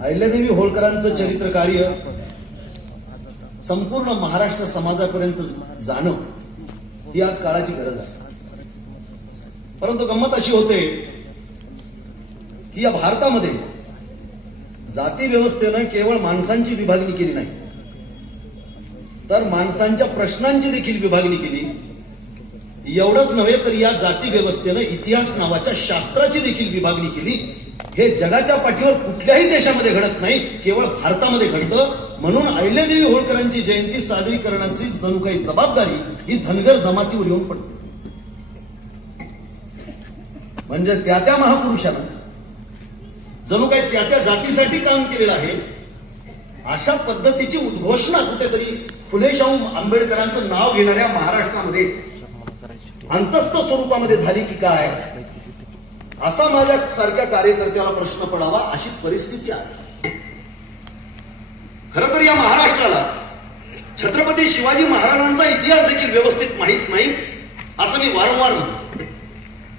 अहिल्यादेवी होळकरांचं चरित्र कार्य संपूर्ण महाराष्ट्र समाजापर्यंत जाणं ही आज काळाची गरज आहे. परंतु गंमत अशी होते की या भारतामध्ये जाती व्यवस्थेनं केवळ माणसांची विभागणी केली नाही, तर माणसांच्या प्रश्नांची देखील विभागणी केली. एवढंच नव्हे तर या जाती व्यवस्थेनं इतिहास नावाच्या शास्त्राची देखील विभागणी केली. हे जगाच्या पाठीवर कुठल्याही देशामध्ये घडत नाही, केवळ भारतामध्ये घडतं. म्हणून अहिल्यादेवी होळकरांची जयंती साजरी करण्याची जणू काही जबाबदारी ही धनगर जमातीवर येऊन पडते. म्हणजे त्या महापुरुषानं जणू काही त्या जातीसाठी काम केलेलं आहे. अशा पद्धतीची उद्घोषणा कुठेतरी फुले शाहू आंबेडकरांचं नाव घेणाऱ्या महाराष्ट्रामध्ये अंतस्थ स्वरूपामध्ये झाली की काय, असा माझ्या सारख्या कार्यकर्त्याला प्रश्न पडावा अशी परिस्थिती आहे. खरं तर या महाराष्ट्राला छत्रपती शिवाजी महाराजांचा इतिहास देखील व्यवस्थित माहीत नाही असं मी वारंवार म्हणतो.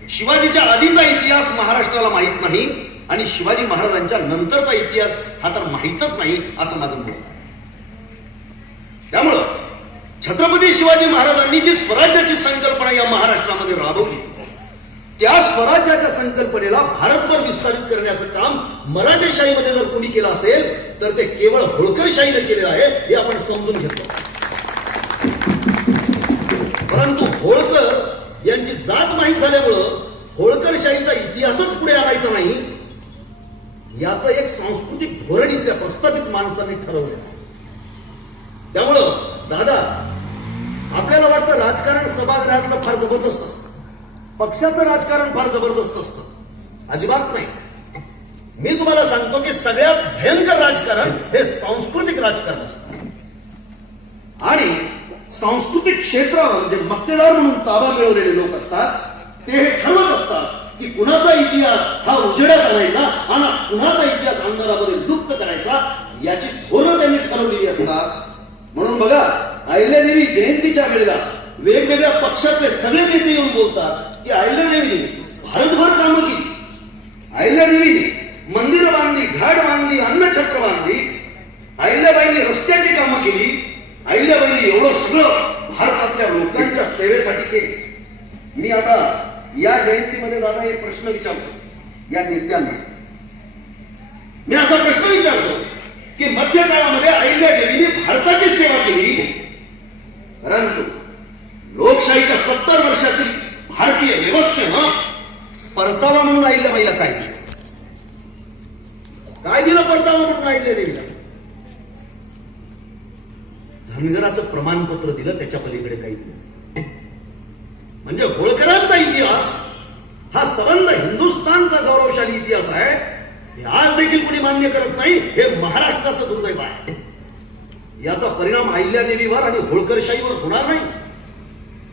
शिवाजीच्या आधीचा इतिहास महाराष्ट्राला माहीत नाही आणि शिवाजी महाराजांच्या नंतरचा इतिहास हा तर माहीतच नाही असं माझं मत आहे. त्यामुळं छत्रपती शिवाजी महाराजांनी जी स्वराज्याची संकल्पना या महाराष्ट्रामध्ये राबवली, त्या स्वराज्याच्या संकल्पनेला भारतभर विस्तारित करण्याचं काम मराठेशाहीमध्ये जर कोणी केलं असेल तर ते केवळ होळकरशाहीनं केलेलं आहे हे आपण समजून घेतो. परंतु होळकर यांची जात माहीत झाल्यामुळं होळकरशाहीचा इतिहासच पुढे आणायचा नाही याचं एक सांस्कृतिक धोरण इथल्या प्रस्थापित माणसांनी ठरवलं. त्यामुळं दादा, आपल्याला वाटतं राजकारण सभागृहातलं फार जबरदस्त असतं, पक्षाचं राजकारण फार जबरदस्त असतं. अजिबात नाही. मी तुम्हाला सांगतो की सगळ्यात भयंकर राजकारण हे सांस्कृतिक राजकारण असतं. आणि सांस्कृतिक क्षेत्रावर जे मक्तेदार म्हणून ताबा मिळवलेले लोक असतात ते हे ठरवत असतात की कुणाचा इतिहास हा उजेडात आणायचा आणि कुणाचा इतिहास अंधारामध्ये लुप्त करायचा याची धोरणं त्यांनी ठरवलेली असतात. म्हणून बघा, अहिल्यादेवी जयंतीच्या वेळेला वेगवेगळ्या पक्षातले सगळे नेते येऊन बोलतात की अहिल्यादेवीने भारतभर कामं केली, अहिल्यादेवीने मंदिरं बांधली, घाट बांधली, अन्नछत्र बांधली, अहिल्याबाईंनी रस्त्याची कामं केली, अहिल्याबाईंनी एवढं सगळं भारतातल्या लोकांच्या सेवेसाठी केले. मी आता या जयंतीमध्ये दादा एक प्रश्न विचारतो या नेत्यांना. मी असा प्रश्न विचारतो की मध्यकाळामध्ये अहिल्यादेवीने भारताची सेवा केली, परंतु लोकशाहीच्या 70 वर्षातील भारतीय व्यवस्थेनं परतावा म्हणून अहिल्याबाईला काय दिलं? काय दिलं परतावा म्हणून अहिल्यादेवीला? धनगराचं प्रमाणपत्र दिलं, त्याच्या पलीकडे काही दिलं. म्हणजे होळकरांचा इतिहास हा सबंध हिंदुस्थानचा गौरवशाली इतिहास आहे हे आज देखील कोणी मान्य करत नाही. हे महाराष्ट्राचं दुर्दैव आहे. याचा परिणाम अहिल्यादेवीवर आणि होळकरशाहीवर होणार नाही,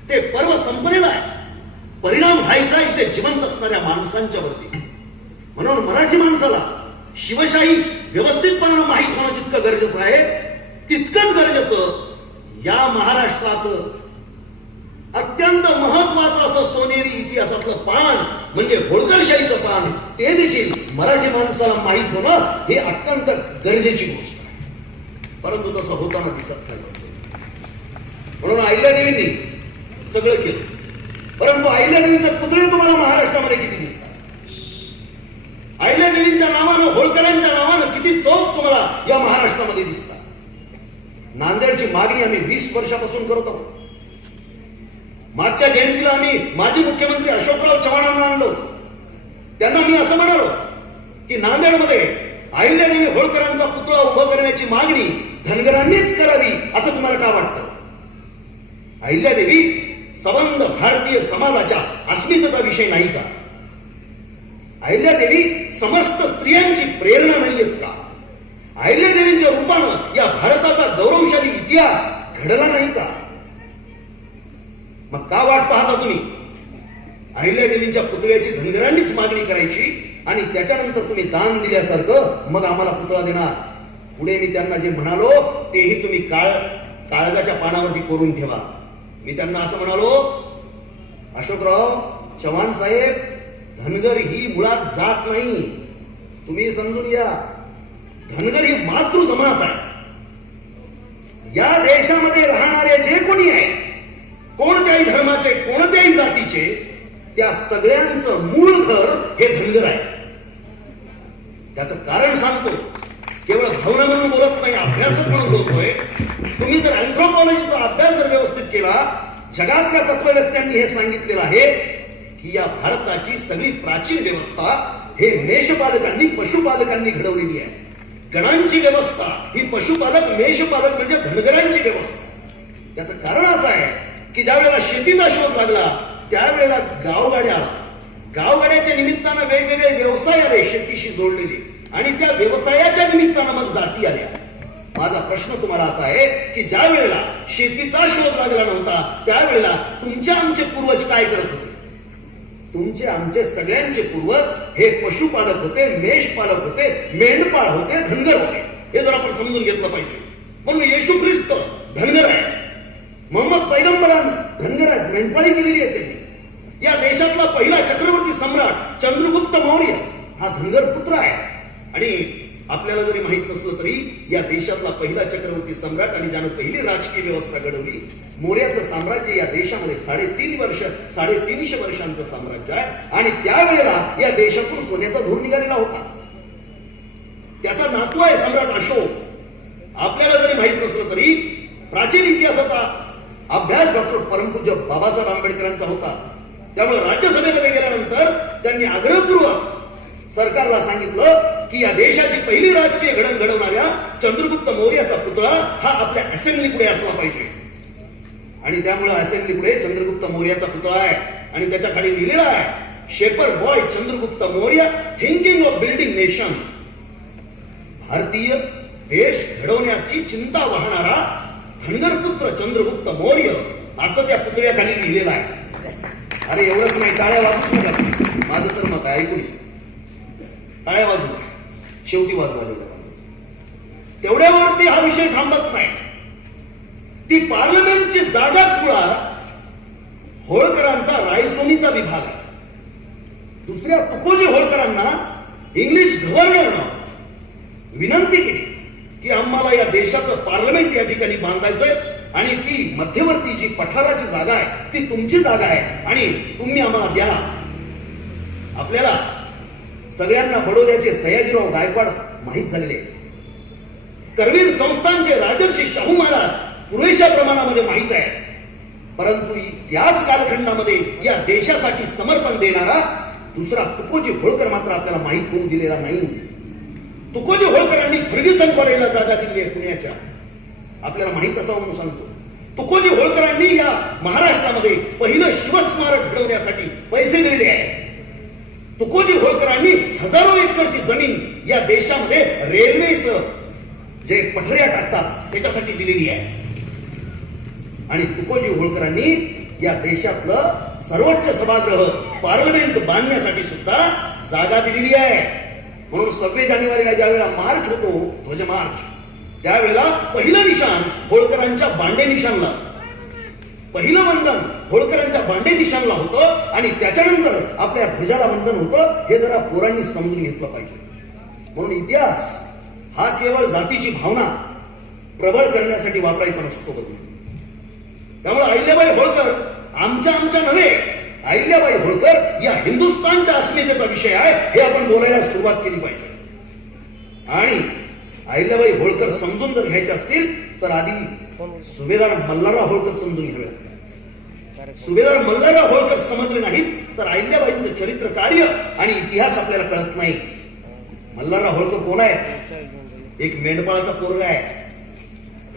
ते पर्व संपलेलं आहे. परिणाम व्हायचा इथे जिवंत असणाऱ्या माणसांच्या वरती. म्हणून मराठी माणसाला शिवशाही व्यवस्थितपणे माहीत होणं जितकं गरजेचं आहे तितकंच गरजेचं या महाराष्ट्राचं अत्यंत महत्वाचं असं सोनेरी इतिहासातलं पान म्हणजे होळकरशाहीचं पान ते देखील मराठी माणसाला माहीत होणं हे अत्यंत गरजेची गोष्ट आहे. परंतु तसं होताना दिसत नाही. म्हणून अहिल्यादेवींनी सगळं केलं, परंतु अहिल्यादेवीचे पुतळे तुम्हाला महाराष्ट्रामध्ये किती दिसतात? अहिल्यादेवींच्या नावानं, होळकरांच्या नावानं किती चौक तुम्हाला या महाराष्ट्रामध्ये दिसतात? नांदेडची मागणी आम्ही 20 वर्षापासून करत आहोत. मागच्या जयंतीला आम्ही माजी मुख्यमंत्री अशोकराव चव्हाणांना आणलं होतं. त्यांना मी असं म्हणालो की नांदेडमध्ये अहिल्यादेवी होळकरांचा पुतळा उभा करण्याची मागणी धनगरांनीच करावी असं तुम्हाला का वाटतं? अहिल्यादेवी सबंध भारतीय समाजाच्या अस्मितेचा विषय नाही का? अहिल्यादेवी समस्त स्त्रियांची प्रेरणा नाहीयेत का? अहिल्यादेवींच्या रूपानं या भारताचा गौरवशाली इतिहास घडला नाही का? मग का वाट पाहता तुम्ही? अहिल्यादेवींच्या पुतळ्याची धनगरांनीच मागणी करायची आणि त्याच्यानंतर तुम्ही दान दिल्यासारखं मग आम्हाला पुतळा देणार. पुढे मी त्यांना जे म्हणालो तेही तुम्ही काळजाच्या पानावरती कोरून ठेवा. मी त्यांना असं म्हणालो, अशोकराव चव्हाण साहेब, धनगर ही मुळात जात नाही, तुम्ही समजून घ्या. धनगर ही मातृ जमात आहे. या देशामध्ये राहणारे जे कोणी आहे, कोणत्याही धर्माचे, कोणत्याही जातीचे, त्या सगळ्यांचं मूळ घर हे धनगर आहे. त्याचं कारण सांगतो. केवळ भावना म्हणून बोलत नाही, अभ्यासच म्हणून बोलतोय. तुम्ही जर अँथ्रोपॉलॉजीचा अभ्यास जर व्यवस्थित केला, जगातल्या तत्ववेत्त्यांनी हे सांगितलेलं आहे की या भारताची सगळी प्राचीन व्यवस्था हे मेषपालकांनी, पशुपालकांनी घडवलेली आहे. गणांची व्यवस्था ही पशुपालक, मेषपालक म्हणजे धनगरांची व्यवस्था. त्याचं कारण असं आहे की ज्या वेळेला शेतीचा शोध लागला त्यावेळेला गावगाड्याच्या निमित्तानं वेगवेगळे व्यवसाय आले शेतीशी जोडलेले, आणि त्या व्यवसायाच्या निमित्तानं मग जाती आल्या. माझा प्रश्न तुम्हाला असा आहे की ज्या वेळेला शेतीचा शोध लागला नव्हता त्यावेळेला तुमचे आमचे पूर्वज काय करत होते? तुमचे आमचे सगळ्यांचे पूर्वज हे पशुपालक होते, मेषपालक होते, मेंढपाळ होते, धनगर होते. हे जर आपण समजून घेतलं पाहिजे. म्हणून येशू ख्रिस्त धनगर आहे, मोहम्मद पैगंबरान धनगर आहेत, मेंढपाळी केलेली आहे त्यांनी. या देशातला पहिला चक्रवर्ती सम्राट चंद्रगुप्त मौर्य हा धनगर पुत्र आहे. आणि आपल्याला जरी माहित नसलं तरी या देशातला पहिला चक्रवर्ती सम्राट आणि ज्यानं पहिली राजकीय व्यवस्था घडवली, मौर्याचं साम्राज्य या देशामध्ये 350 वर्षांचं साम्राज्य आहे. आणि त्यावेळेला या देशातून सोन्याचा धूर निघालेला होता. त्याचा नातू आहे सम्राट अशोक. आपल्याला जरी माहित नसलं तरी प्राचीन इतिहासाचा अभ्यास डॉक्टर परमपूज्य बाबासाहेब आंबेडकरांचा होता. त्यामुळे राज्यसभेमध्ये गेल्यानंतर त्यांनी आग्रहपूर्वक सरकारला सांगितलं की या देशाची पहिली राजकीय घडण घडवणाऱ्या चंद्रगुप्त मौर्याचा पुतळा हा आपल्या असेंब्ली पुढे असला पाहिजे. आणि त्यामुळे असेंब्ली पुढे चंद्रगुप्त मौर्याचा पुतळा आहे आणि त्याच्या खाली लिहिलेला आहे, shepherd boy Chandragupta Maurya thinking of building nation. भारतीय देश घडवण्याची चिंता वाहणारा धनगर पुत्र चंद्रगुप्त मौर्य असं त्या पुतळ्याखाली लिहिलेलं आहे. अरे एवढंच नाही, टाळ्या वाजूच नका. माझं तर मत आहे, ऐकून टाळ्या वाजू, शेवटी वाजवायला तेवढ्यावरती हा विषय थांबत नाही. ती पार्लमेंटची जागाच मुळात होळकरांचा रायसोनीचा विभाग आहे. दुसऱ्या तुकोजी होळकरांना इंग्लिश गव्हर्नरनं विनंती केली की आम्हाला या देशाचं पार्लमेंट या ठिकाणी बांधायचंय आणि ती मध्यवर्ती जी पठाराची जागा आहे ती तुमची जागा आहे आणि तुम्ही आम्हाला द्या. आपल्याला सगळ्यांना बडोद्याचे सयाजीराव गायकवाड माहीत झालेले, करवीर संस्थानचे राजर्षी शाहू महाराज पुरेशा प्रमाणामध्ये माहीत आहे. परंतु त्याच कालखंडामध्ये या देशासाठी समर्पण देणारा दुसरा तुकोजी होळकर मात्र आपल्याला माहीत होऊ दिलेला नाही. तुकोजी होळकरांनी फर्ग्युसन कॉलेजला जागा दिली आहे पुण्याच्या, आपल्याला माहीत असावं म्हणून सांगतो. तुकोजी होळकरांनी या महाराष्ट्रामध्ये पहिलं शिवस्मारक घडवण्यासाठी पैसे दिलेले आहे. तुकोजी होळकरांनी हजारो एकरची जमीन या देशामध्ये रेल्वेचं जे पठऱ्या टाकतात त्याच्यासाठी दिलेली आहे. आणि तुकोजी होळकरांनी या देशातलं सर्वोच्च सभागृह पार्लमेंट बांधण्यासाठी सुद्धा जागा दिलेली आहे. म्हणून 26 जानेवारीला ज्या वेळेला मार्च होतो, ध्वज मार्च, त्यावेळेला पहिलं निशाण होळकरांच्या बांडे निशाणला असतो. पहिलं वंदन होळकरांच्या बांडे निशाणला होतं आणि त्याच्यानंतर आपल्या ध्वजाला वंदन होतं. हे जरा पोरांनी समजून घेतलं पाहिजे. म्हणून इतिहास हा केवळ जातीची भावना प्रबळ करण्यासाठी वापरायचा नसतो बघून. त्यामुळे अहिल्याबाई होळकर आमच्या नव्हे, अहिल्याबाई होळकर या हिंदुस्थानच्या अस्मितेचा विषय आहे हे आपण बोलायला सुरुवात केली पाहिजे. आणि अहिल्याबाई होळकर समजून जर घ्यायचे असतील तर आधी सुभेदार मल्हारराव होळकर समजून घ्यावे. सुभेदार मल्हारराव होळकर समजले नाहीत तर अहिल्याबाईंचं चरित्र, कार्य आणि इतिहास आपल्याला कळत नाही. मल्हारराव होळकर कोण आहे? एक मेंढपाळाचा पोरगा आहे.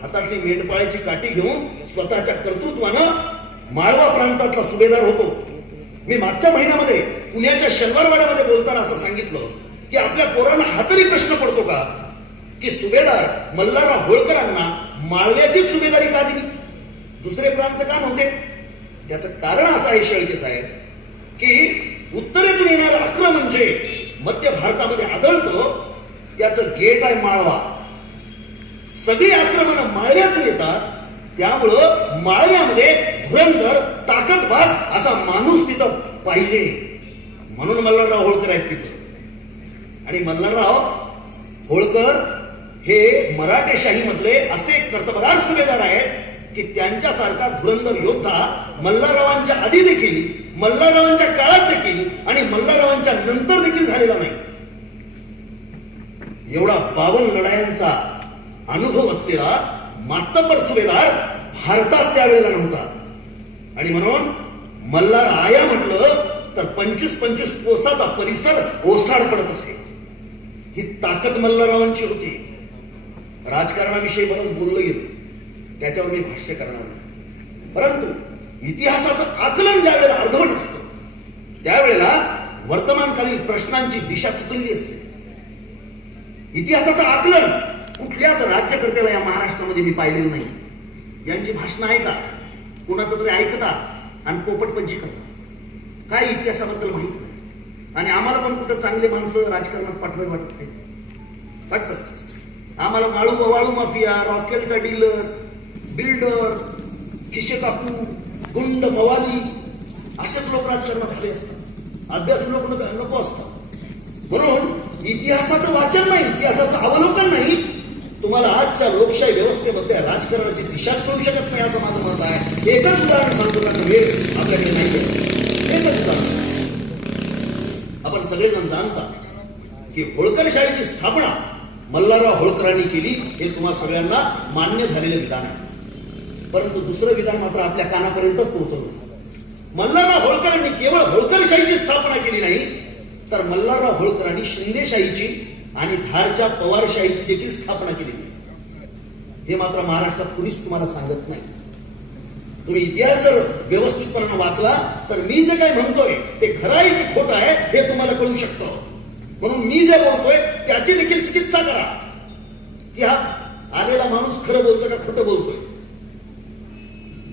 हातातली मेंढपाळाची काठी घेऊन स्वतःच्या कर्तृत्वानं माळवा प्रांतातला सुभेदार होतो. मी मागच्या महिन्यामध्ये पुण्याच्या शनिवारवाड्यामध्ये बोलताना असं सांगितलं की आपल्या पोरांना हा तरी प्रश्न पडतो का की सुभेदार मल्हारराव होळकरांना माळव्याचीच सुभेदारी का दिली, दुसरे प्रांत का नव्हते? त्याचं कारण असं आहे शेळके साहेब की उत्तरेतून येणारं आक्रमण जे मध्य भारतामध्ये आढळतं त्याचं गेट आहे माळवा. सगळी आक्रमणं माळव्यातून येतात. त्यामुळं माळव्यामध्ये धुरंधर, ताकदबाज असा माणूस तिथं पाहिजे. म्हणून मल्हारराव होळकर आहेत तिथं. आणि मल्हारराव होळकर हे मराठेशाही मधले असे कर्तबगार सुभेदार आहेत की त्यांच्यासारखा धुरंधर योद्धा मल्हाररावांच्या आधी देखील, मल्हाररावांच्या काळात देखील आणि मल्हाररावांच्या नंतर देखील झालेला नाही. एवढा 52 लढायांचा अनुभव असलेला मातब्बर सुभेदार भारतात त्यावेळेला नव्हता. आणि म्हणून मल्हार आया म्हटलं तर 25-25 कोसाचा परिसर ओसाड पडत असे. ही ताकद मल्हाररावांची होती. राजकारणाविषयी बरंच बोललं गेलं, त्याच्यावर मी भाष्य करणार नाही. परंतु इतिहासाचं आकलन ज्या वेळेला अर्धवट असतं त्यावेळेला वर्तमानकालीन प्रश्नांची दिशा चुकलेली असते. इतिहासाचं आकलन कुठल्याच राज्यकर्त्याला या महाराष्ट्रामध्ये मी पाहिलेलं नाही. यांची भाषणं ऐका, कोणाचं तरी ऐकता आणि पोपटपंची करता. काय इतिहासाबद्दल माहित नाही. आणि आम्हाला पण कुठं चांगले माणसं राजकारणात पाठवायला वाटत नाही. आम्हाला वाळू माफिया, रॉकेलचा डीलर, बिल्डर, खिशे कापू, गुंड, मवाली असेच लोक राजकारणात आले असतात. अभ्यास लोक नको असतात. म्हणून इतिहासाचं वाचन नाही, इतिहासाचं अवलोकन नाही, तुम्हाला आजच्या लोकशाही व्यवस्थेमध्ये राजकारणाची दिशाच कळू शकत नाही, असं माझं मत आहे. एकच उदाहरण सांगतो, का वेळ आपल्याकडे नाही. एकच उदाहरण सांगतो. आपण सगळेजण जाणता की होळकरशाहीची स्थापना मल्हारराव होळकरांनी केली, हे तुम्हाला सगळ्यांना मान्य झालेलं विधान आहे. परंतु दुसरं विधान मात्र आपल्या कानापर्यंतच पोहोचवलं. मल्हारराव होळकरांनी केवळ होळकरशाहीची स्थापना केली नाही, तर मल्हारराव होळकरांनी शिंदेशाहीची आणि धारच्या पवारशाहीची देखील स्थापना केली. हे मात्र महाराष्ट्रात कुणीच तुम्हाला सांगत नाही. तुम्ही इतिहास जर व्यवस्थितपणे वाचला तर मी जे काही म्हणतोय ते खरं आहे की खोटं आहे हे तुम्हाला कळू शकतं. म्हणून मी जे बोलतोय त्याची देखील चिकित्सा करा की हा आलेला माणूस खरं बोलतोय का खोटं बोलतोय.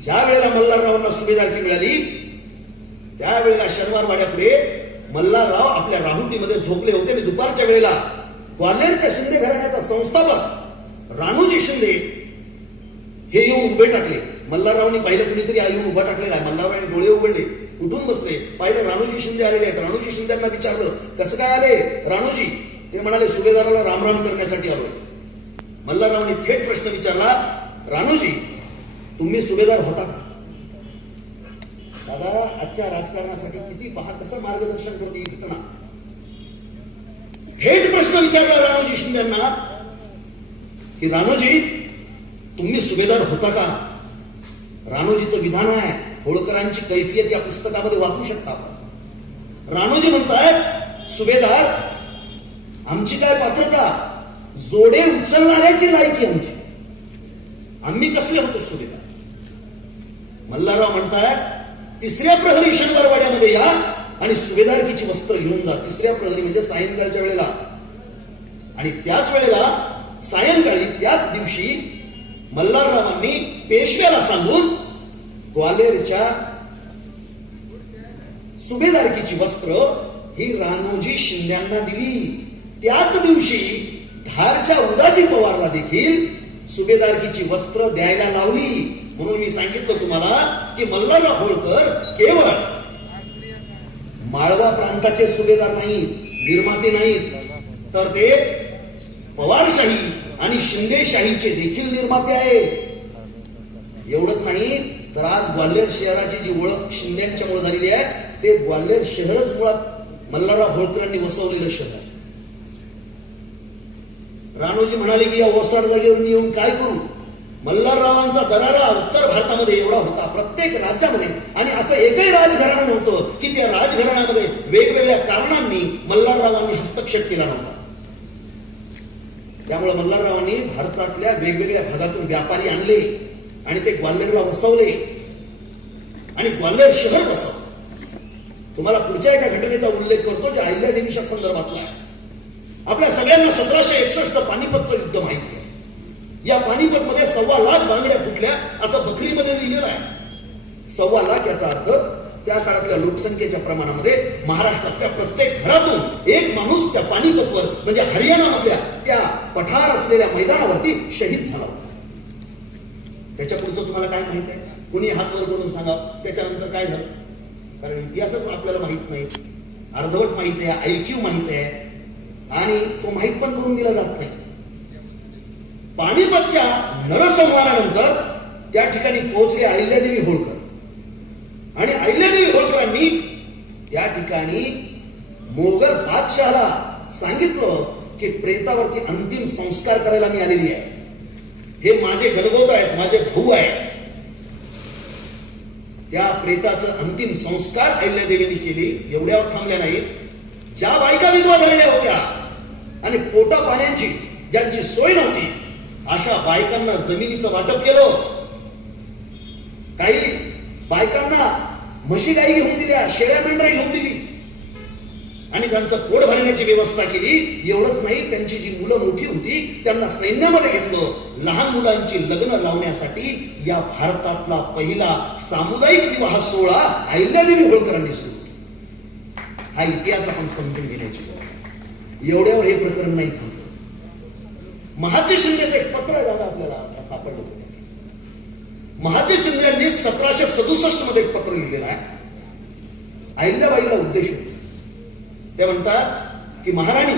ज्या वेळेला मल्हाररावांना सुभेदारकी मिळाली त्यावेळेला शनिवारवाड्यापुढे मल्हारराव आपल्या राहुटीमध्ये झोपले होते. आणि दुपारच्या वेळेला ग्वाल्हेरच्या शिंदे घराण्याचा संस्थापक राणोजी शिंदे हे येऊन उभे टाकले. मल्हाररावांनी पाहिलं कुणीतरी येऊन उभा टाकलेला आहे. मल्हाररावांनी डोळे उघडले, उठून बसले, पाहिलं राणोजी शिंदे आलेले आहेत. राणोजी शिंदेंना विचारलं कसं काय आले राणोजी. ते म्हणाले सुभेदाराला रामराम करण्यासाठी आलोय. मल्हाररावांनी थेट प्रश्न विचारला, राणोजी तुम्ही सुभेदार होता का? दादा आजच्या राजकारणासाठी किती पहा कसं मार्गदर्शन करते ही घटना. थेट प्रश्न विचारला राणोजी शिंदेंना की राणोजी तुम्ही सुभेदार होता का? राणोजीचं विधान आहे, होळकरांची कैफियत या पुस्तकामध्ये वाचू शकता. राणोजी म्हणतायत सुभेदार आमची काय पात्रता, जोडे उचलणाऱ्याची लायकी आमची, आम्ही कसले होतो सुभेदार. मल्हारराव म्हणतायत तिसऱ्या प्रहरी शनिवारवाड्यामध्ये या आणि सुभेदारकीची वस्त्र घेऊन जा. तिसऱ्या प्रहरी म्हणजे सायंकाळच्या वेळेला. आणि त्याच वेळेला सायंकाळी त्याच दिवशी मल्हाररावांनी पेशव्याला सांगून ग्वाल्हेरच्या सुभेदारकीची वस्त्र ही राणोजी शिंद्यांना दिली. त्याच दिवशी धारच्या उदाजी पवारला देखील सुभेदारकीची वस्त्र द्यायला लावली. म्हणून मी सांगितलं तुम्हाला की मल्हारराव होळकर केवळ माळवा प्रांताचे सुभेदार नाहीत, निर्माते नाहीत, तर ते पवारशाही आणि शिंदेशाहीचे देखील निर्माते आहेत. एवढंच नाही तर आज ग्वाल्हेर शहराची जी ओळख शिंद्यांच्या मुळे झालेली आहे ते ग्वाल्हेर शहरच मुळात मल्हारराव होळकरांनी वसवलेलं शहर आहे. राणोजी म्हणाले की या ओसाड जागेवर येऊन काय करू. मल्हाररावांचा दरारा उत्तर भारतामध्ये एवढा होता, प्रत्येक राज्यामध्ये, आणि असं एकही राजघराणं नव्हतं की त्या राजघराण्यामध्ये वेगवेगळ्या कारणांनी मल्हाररावांनी हस्तक्षेप केला नव्हता. त्यामुळे मल्हाररावांनी भारतातल्या वेगवेगळ्या भागातून व्यापारी आणले आणि ते ग्वाल्हेरला वसवले आणि ग्वाल्हेर शहर बसवलं. तुम्हाला पुढच्या एका घटनेचा उल्लेख करतो जे अहिल्यादेवीच्या संदर्भातला आहे. आपल्या सगळ्यांना 1761 पानिपतचं युद्ध माहिती आहे. या पानिपत मध्ये 1.25 लाख बांगड्या फुटल्या असं बखरीमध्ये लिहिलेलं आहे. 1.25 लाख याचा अर्थ त्या काळातल्या लोकसंख्येच्या प्रमाणामध्ये महाराष्ट्रातल्या प्रत्येक घरातून एक माणूस त्या पानिपतवर म्हणजे हरियाणामधल्या त्या पठार असलेल्या मैदानावरती शहीद झाला होता. त्याच्या पुढचं तुम्हाला काय माहित आहे? कुणी हात वर करून सांगा त्याच्यानंतर काय झालं. कारण इतिहासच आपल्याला माहित नाही, अर्धवट माहित आहे, ऐकीव माहित आहे. आणि तो माहीत पण करून दिला जात नाही. पानिपतच्या नरसंहारानंतर त्या ठिकाणी पोहोचले अहिल्यादेवी होळकर आणि अहिल्यादेवी होळकरांनी त्या ठिकाणी मोगल बादशहाला सांगितलं की प्रेतावरती अंतिम संस्कार करायला मी आलेली आहे. हे माझे गणगोत आहेत, माझे भाऊ आहेत. त्या प्रेताचं अंतिम संस्कार अहिल्यादेवींनी केली. एवढ्यावर थांबल्या नाही. ज्या बायका विधवा झालेल्या होत्या आणि पोटा पाण्याची ज्यांची सोय नव्हती अशा बायकांना जमिनीचं वाटप केलं. काही बायकांना म्हशी गाई घेऊन दिल्या, शेळ्या मेंढरा घेऊन दिली आणि त्यांचं पोट भरण्याची व्यवस्था केली. एवढंच नाही, त्यांची जी मुलं मोठी होती त्यांना सैन्यामध्ये घेतलं. लहान मुलांची लग्न लावण्यासाठी या भारतातला पहिला सामुदायिक विवाह सोहळा अहिल्यादेवी होळकरांनी सुरू केला. हा इतिहास आपण समजून घेण्याची गरज आहे. एवढ्यावर हे प्रकरण नाही थांबलं. महाजी शिंदेचं एक पत्र आहे दादा आपल्याला सापडलं होतं. महाजी शिंदे यांनी 1767 मध्ये एक पत्र लिहिलेलं आहे अहिल्याबाईला उद्देशून. ते म्हणतात की महाराणी,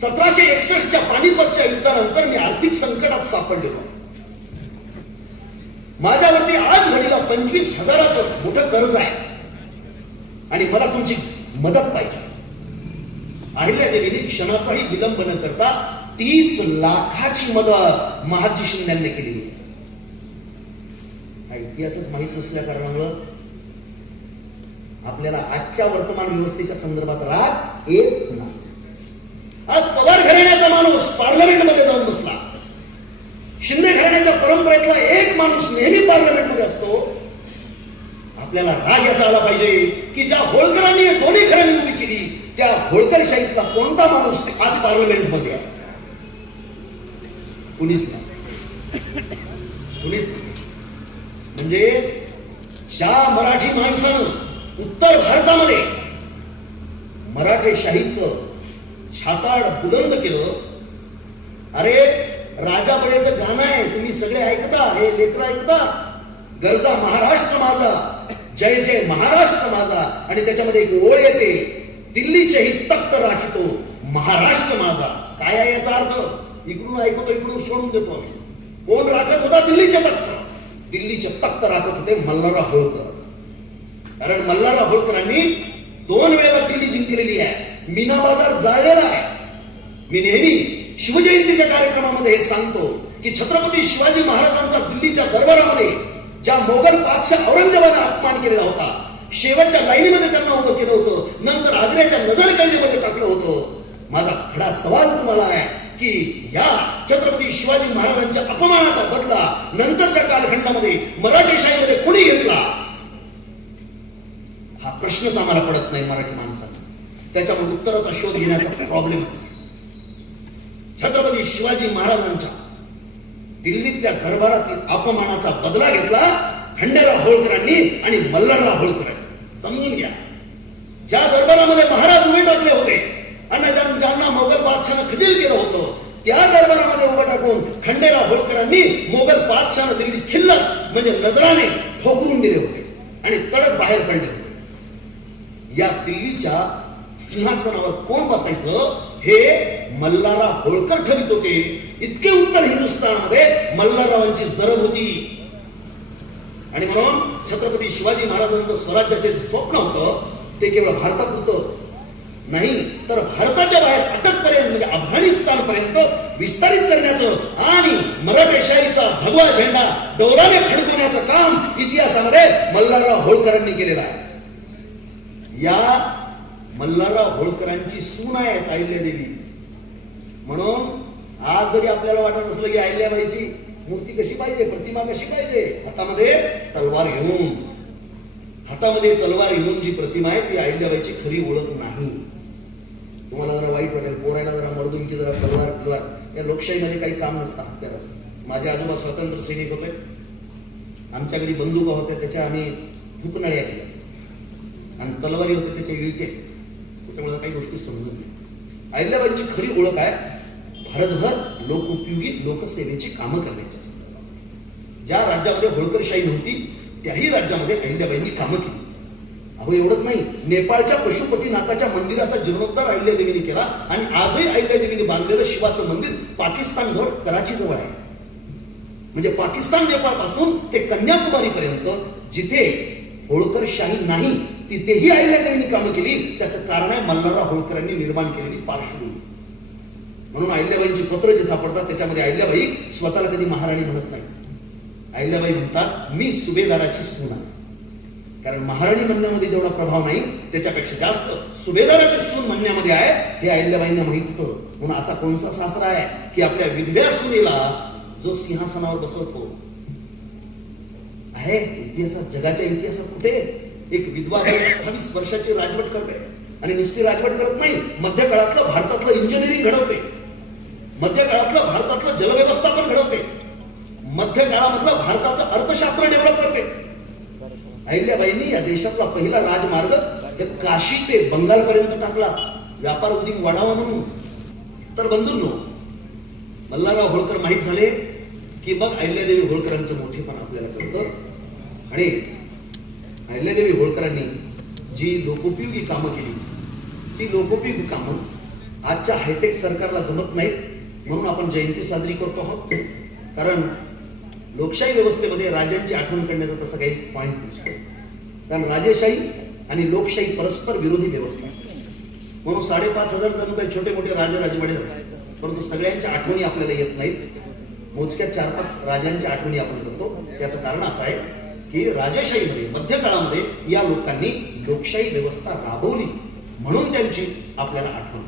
1761च्या पानिपतच्या युद्धानंतर मी आर्थिक संकटात सापडलेलो आहे. माझ्यावरती आज घडीला 25,000चं मोठं कर्ज आहे आणि मला तुमची मदत पाहिजे. अहिल्यादेवीने क्षणाचाही विलंब न करता 30 लाखाची मदत महाजी शिंद्यांनी केलेली आहे. हा इतिहासच माहित नसल्या कारणामुळं आपल्याला आजच्या वर्तमान व्यवस्थेच्या संदर्भात राग येत नाही. आज पवार घराण्याचा माणूस पार्लमेंटमध्ये जाऊन बसला. शिंदे घराण्याच्या परंपरेतला एक माणूस नेहमी पार्लमेंटमध्ये असतो. आपल्याला राग याचा आला पाहिजे की ज्या होळकरांनी दोन्ही घराणी उभी केली त्या होळकरशाहीतला कोणता माणूस आज पार्लमेंटमध्ये आहे? कुणीच नाही. कुणीच नाही. म्हणजे ज्या मराठी माणसानं उत्तर भारतामध्ये मराठेशाहीचं छाताड बुलंद केलं. अरे राजा बडेचं गाणं आहे, तुम्ही सगळे ऐकता, हे लेकरं ऐकता. गरजा महाराष्ट्र माझा, जय जय महाराष्ट्र माझा. आणि त्याच्यामध्ये एक ओळ येते, दिल्लीचेही तख्त राखितो महाराष्ट्र माझा. काय आहे याचा अर्थ? इकडून ऐकतो इकडून सोडून देतो आम्ही. कोण राखत होता दिल्लीचे तख्त? दिल्लीचे तख्त राखत होते मल्हारराव होळकर. कारण मल्हारराव होळकरांनी 2 वेळेला दिल्ली जिंकलेली आहे. मीना बाजार जाळलेला आहे. मी नेहमी शिवजयंतीच्या कार्यक्रमामध्ये हे सांगतो की छत्रपती शिवाजी महाराजांचा दिल्लीच्या दरबारामध्ये ज्या मोगल बादशाह औरंगजेबाने अपमान केलेला होता, शेवटच्या लाईनीमध्ये त्यांना उभं केलं होतं, नंतर आग्र्याच्या नजरकैदेमध्ये टाकलं होतं. माझा खडा सवाल तुम्हाला आहे की या छत्रपती शिवाजी महाराजांच्या अपमानाचा बदला नंतरच्या कालखंडामध्ये मराठेशाहीमध्ये कोणी घेतला? हा प्रश्नच आम्हाला पडत नाही मराठी माणसांना. त्याच्यामुळे उत्तराचा शोध घेण्याचा प्रॉब्लेम. छत्रपती शिवाजी महाराजांच्या दिल्लीतल्या दरबारातील अपमानाचा बदला घेतला खंडेराव होळकरांनी आणि मल्हारराव होळकरांनी. समजून घ्या, ज्या दरबारामध्ये महाराज उभे टाकले होते आणि ज्यांना मोगल बादशाहनं खजील केलं होतं त्या दरबारामध्ये उभं टाकून खंडेराव होळकरांनी मोगल बादशाहनं दिल्लीत खिल्ल म्हणजे नजराने ठोकरून दिले होते आणि तडक बाहेर पडले होते. या दिल्लीच्या सिंहासनावर कोण बसायचं हे मल्हारराव होळकर ठरवित होते. इतके उत्तर हिंदुस्थानामध्ये मल्हाररावांची जरब होती. आणि म्हणून छत्रपती शिवाजी महाराजांचं स्वराज्याचे स्वप्न होतं ते केवळ भारतापुरतं नाही तर भारताच्या बाहेर अटकपर्यंत म्हणजे अफगाणिस्तान पर्यंत विस्तारित करण्याचं आणि मराठेशाहीचा भगवा झेंडा डोराने फडकवण्याचं काम इतिहासामध्ये मल्हारराव होळकरांनी केलेलं आहे. या मल्हारराव होळकरांची सून आहे अहिल्यादेवी. म्हणून आज जरी आपल्याला वाटत असलं की अहिल्याबाईची मूर्ती कशी पाहिजे, प्रतिमा कशी पाहिजे, हातामध्ये तलवार घेऊन जी प्रतिमा आहे ती अहिल्याबाईची खरी ओळख नाही. तुम्हाला जरा वाईट वाटेल, पोरायला जरा मर्दुमकी, जरा तलवार. या लोकशाहीमध्ये काही काम नसतं हत्याराचं. माझे आजोबा स्वातंत्र्य सैनिक होते. आमच्याकडे बंदुका होत्या, त्याच्या आम्ही हुकनळ्या केल्या आणि तलवारी होते त्याच्या इळते. त्याच्यामुळे काही गोष्टी समजून घ्या. अहिल्याबाईंची खरी ओळख आहे भारतभर लोकोपयोगी लोकसेवेची कामं करण्याच्या संदर्भात. ज्या राज्यामध्ये होळकरशाही नव्हती त्याही राज्यामध्ये अहिल्याबाईंनी कामं केली. अहो एवढंच नाही, नेपाळच्या पशुपतीनाथाच्या मंदिराचा जीर्णोद्धार अहिल्यादेवीने केला आणि आजही अहिल्यादेवीने बांधलेलं शिवाचं मंदिर पाकिस्तान जवळ कराची जवळ आहे. म्हणजे पाकिस्तान नेपाळ पासून ते कन्याकुमारी पर्यंत जिथे होळकरशाही नाही तिथेही अहिल्यादेवीने कामं केली. त्याचं कारण आहे मल्हारराव होळकरांनी निर्माण केलेली पार्श्वभूमी. म्हणून अहिल्याबाईंची पत्र जे सापडतात त्याच्यामध्ये अहिल्याबाई स्वतःला कधी महाराणी म्हणत नाही. अहिल्याबाई म्हणतात मी सुभेदाराची सून आहे. कारण महाराणी म्हणण्यामध्ये जेवढा प्रभाव नाही त्याच्यापेक्षा जास्त सुभेदाराची सून म्हणण्यामध्ये आहे हे अहिल्याबाईंना माहित होतं. म्हणून असा कोणता सासरा आहे की आपल्या विधव्या सुनेला जो सिंहासनावर बसवतो आहे. इतिहासात, जगाच्या इतिहासात कुठे एक विधवा 28 वर्षाची राजवट करते आणि नुसती राजवट करत नाही, मध्य काळातलं भारतातलं इंजिनिअरिंग घडवते, मध्य काळातलं भारतातलं जलव्यवस्थापन घडवते, मध्य काळामधलं भारताचं अर्थशास्त्र डेव्हलप करते. अहिल्याबाईंनी या देशातला पहिला राजमार्ग काशी ते बंगाल पर्यंत टाकला, व्यापार उदीम वाढावा म्हणून. तर बंधूंनो, मल्हारराव होळकर माहीत झाले की मग अहिल्यादेवी होळकरांचं मोठेपण आपल्याला कळतं. आणि अहिल्यादेवी होळकरांनी जी लोकोपयोगी कामं केली ती लोकोपयोगी कामं आजच्या हायटेक सरकारला जमत नाहीत. म्हणून आपण जयंती साजरी करतो आहोत. कारण लोकशाही व्यवस्थेमध्ये राजांची आठवण करण्याचा तसा काही पॉईंट नसतो. कारण राजेशाही आणि लोकशाही परस्पर विरोधी व्यवस्था असते. म्हणून 5,500 जण काही छोटे मोठे राजे राजवाडे जातात, परंतु सगळ्यांच्या आठवणी आपल्याला येत नाहीत. मोजक्या 4-5 राजांच्या आठवणी आपण करतो. त्याचं कारण असं आहे की राजेशाहीमध्ये, मध्य काळामध्ये या लोकांनी लोकशाही व्यवस्था राबवली म्हणून त्यांची आपल्याला आठवण